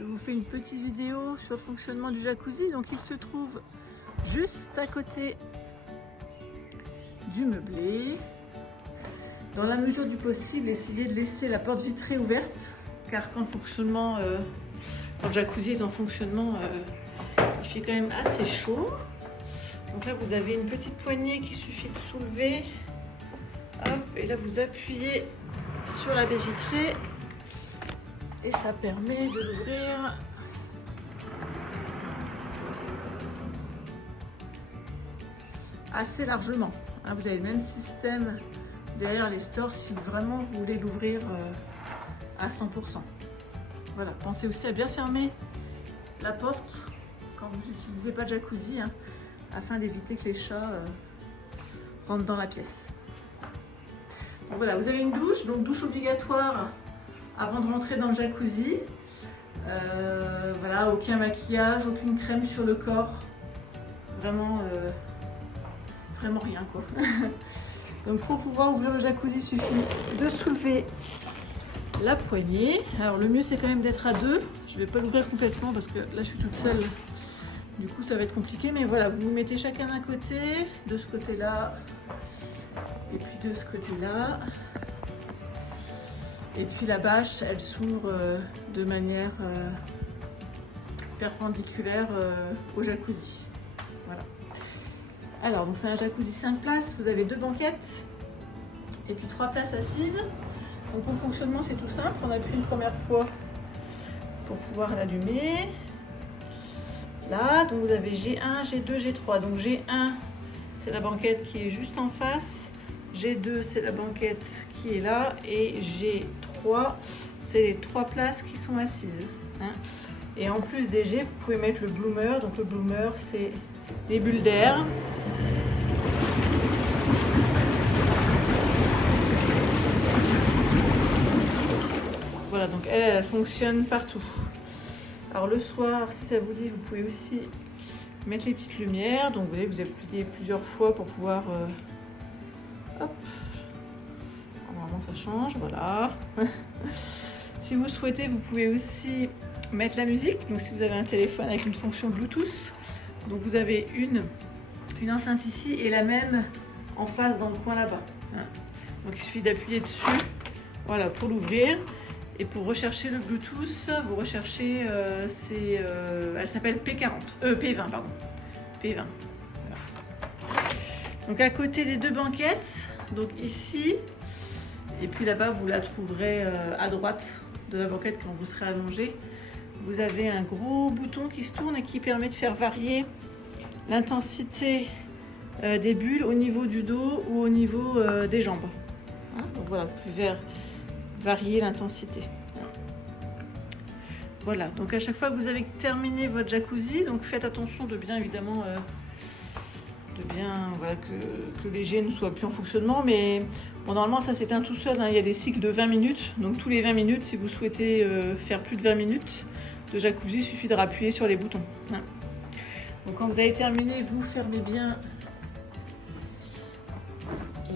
Je vous fais une petite vidéo sur le fonctionnement du jacuzzi. Donc il se trouve juste à côté du meublé. Dans la mesure du possible, essayez de laisser la porte vitrée ouverte, car quand le jacuzzi est en fonctionnement, il fait quand même assez chaud. Donc là, vous avez une petite poignée qu'il suffit de soulever. Hop, et là, vous appuyez sur la baie vitrée et ça permet de l'ouvrir. Assez largement. Vous avez le même système derrière les stores si vraiment vous voulez l'ouvrir à 100%. Voilà, pensez aussi à bien fermer la porte quand vous n'utilisez pas de jacuzzi, afin d'éviter que les chats rentrent dans la pièce. Donc voilà, vous avez une douche, donc douche obligatoire avant de rentrer dans le jacuzzi. Voilà, aucun maquillage, aucune crème sur le corps. Vraiment rien quoi. Donc pour pouvoir ouvrir le jacuzzi, il suffit de soulever la poignée. Alors le mieux c'est quand même d'être à deux. Je ne vais pas l'ouvrir complètement parce que là je suis toute seule. Du coup ça va être compliqué, mais voilà, vous vous mettez chacun d'un côté, de ce côté-là, et puis de ce côté-là. Et puis la bâche, elle s'ouvre de manière perpendiculaire au jacuzzi. Voilà. Alors, donc c'est un jacuzzi 5 places, vous avez 2 banquettes et puis 3 places assises. Donc pour le fonctionnement, c'est tout simple. On appuie une première fois pour pouvoir l'allumer. Là, donc vous avez G1, G2, G3. Donc G1, c'est la banquette qui est juste en face. G2, c'est la banquette qui est là. Et G3, c'est les 3 places qui sont assises. Et en plus des G, vous pouvez mettre le bloomer. Donc le bloomer, c'est les bulles d'air. Voilà, donc elle fonctionne partout. Alors le soir, si ça vous dit, vous pouvez aussi mettre les petites lumières. Donc vous voyez, vous appuyez plusieurs fois pour pouvoir... hop. Normalement ça change, voilà. Si vous souhaitez, vous pouvez aussi mettre la musique. Donc si vous avez un téléphone avec une fonction Bluetooth, donc vous avez une enceinte ici et la même en face dans le coin là-bas. Donc il suffit d'appuyer dessus, voilà, pour l'ouvrir. Et pour rechercher le Bluetooth, vous recherchez, elle s'appelle P20, pardon. P20. Voilà. Donc à côté des 2 banquettes, donc ici, et puis là-bas, vous la trouverez à droite de la banquette quand vous serez allongé. Vous avez un gros bouton qui se tourne et qui permet de faire varier l'intensité des bulles au niveau du dos ou au niveau des jambes. Donc voilà, vous pouvez varier l'intensité. Voilà, donc à chaque fois que vous avez terminé votre jacuzzi, donc faites attention de bien évidemment voilà, que les jets ne soient plus en fonctionnement, mais bon, normalement ça s'éteint tout seul, il y a des cycles de 20 minutes, donc tous les 20 minutes, si vous souhaitez faire plus de 20 minutes de jacuzzi, il suffit de rappuyer sur les boutons. Donc quand vous avez terminé, vous fermez bien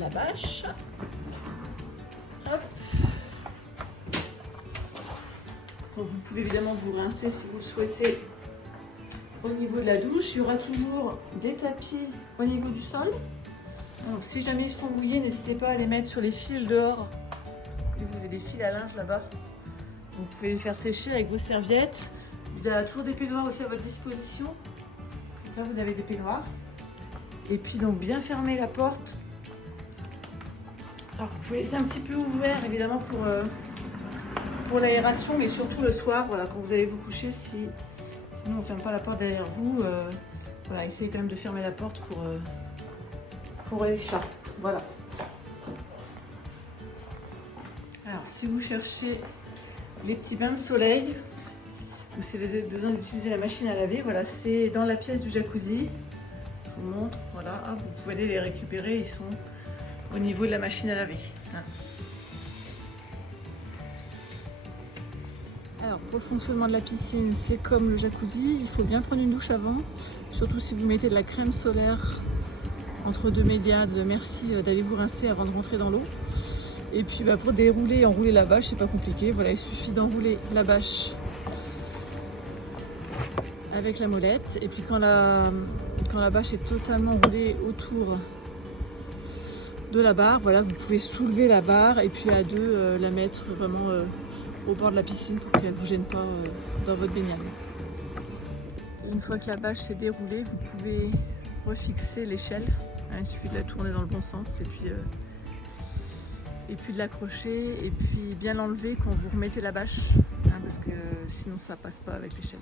la bâche. Hop. Donc vous pouvez évidemment vous rincer si vous le souhaitez au niveau de la douche. Il y aura toujours des tapis au niveau du sol. Donc si jamais ils se font mouiller, n'hésitez pas à les mettre sur les fils dehors. Et vous avez des fils à linge là-bas. Vous pouvez les faire sécher avec vos serviettes. Il y a toujours des peignoirs aussi à votre disposition. Donc là vous avez des peignoirs. Et puis donc bien fermer la porte. Alors vous pouvez laisser un petit peu ouvert évidemment pour l'aération, mais surtout le soir, voilà, quand vous allez vous coucher, sinon on ne ferme pas la porte derrière vous, voilà, essayez quand même de fermer la porte pour les chats. Voilà. Alors si vous cherchez les petits bains de soleil, ou si vous avez besoin d'utiliser la machine à laver, voilà, c'est dans la pièce du jacuzzi. Je vous montre, voilà, vous pouvez aller les récupérer, ils sont au niveau de la machine à laver. Alors pour le fonctionnement de la piscine, c'est comme le jacuzzi, il faut bien prendre une douche avant, surtout si vous mettez de la crème solaire entre 2 médiades, merci d'aller vous rincer avant de rentrer dans l'eau. Et puis pour dérouler et enrouler la bâche, c'est pas compliqué, voilà, il suffit d'enrouler la bâche avec la molette. Et puis quand la bâche est totalement roulée autour de la barre, voilà, vous pouvez soulever la barre et puis à deux la mettre vraiment au bord de la piscine pour qu'elle ne vous gêne pas dans votre baignade. Une fois que la bâche est déroulée, vous pouvez refixer l'échelle. Il suffit de la tourner dans le bon sens et puis de l'accrocher et puis bien l'enlever quand vous remettez la bâche, hein, parce que sinon ça passe pas avec l'échelle.